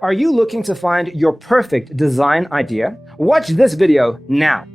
Are you looking to find your perfect design idea? Watch this video now.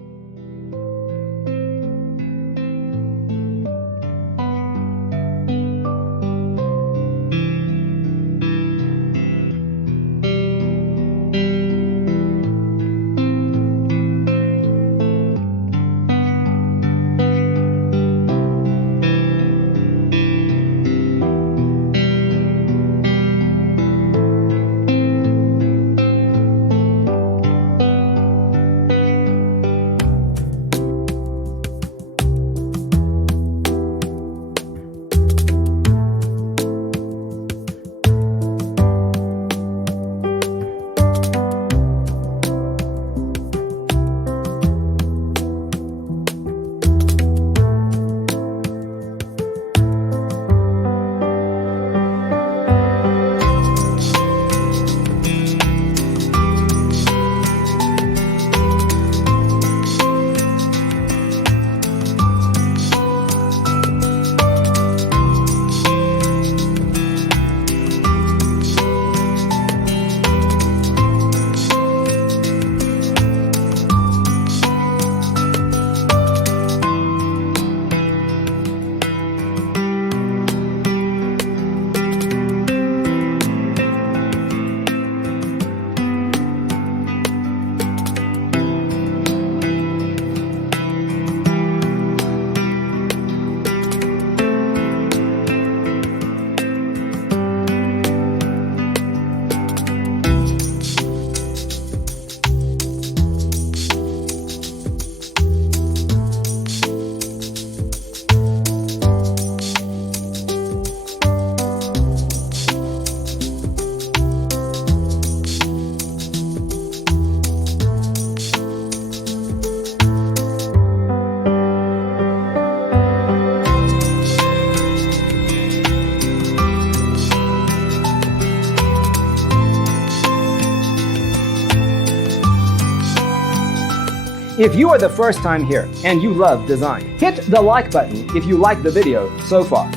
If you are the first time here and you love design, hit the like button if you like the video so far.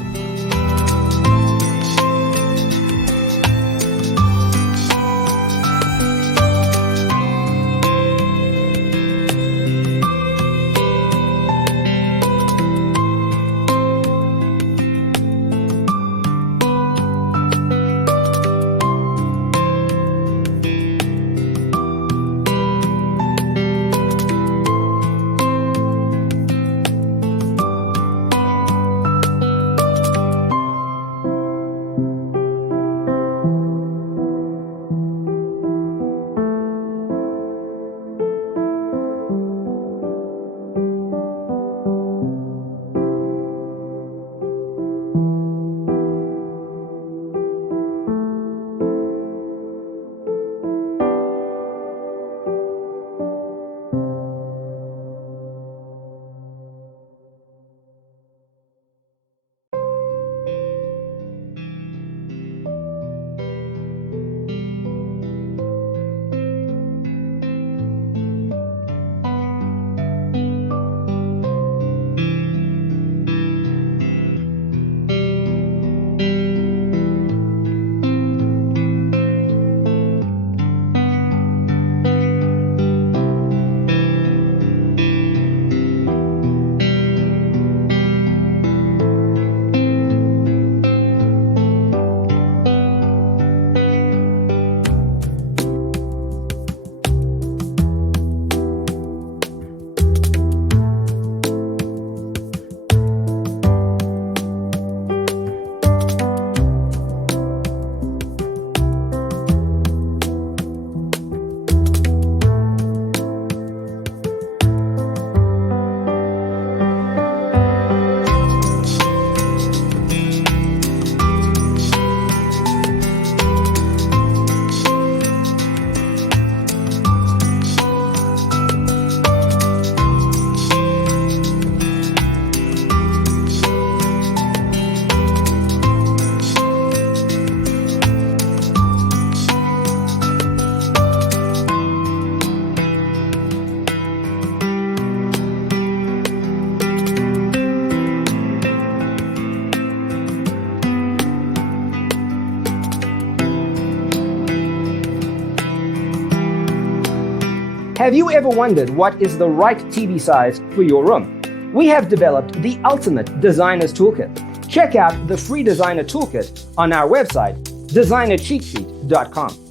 Have you ever wondered what is the right TV size for your room? We have developed the ultimate designer's toolkit. Check out the free designer toolkit on our website, designercheatsheet.com.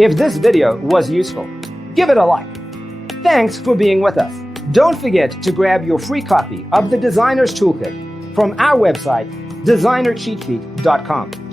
If this video was useful, give it a like. Thanks for being with us. Don't forget to grab your free copy of the Designer's Toolkit from our website, designercheatsheet.com.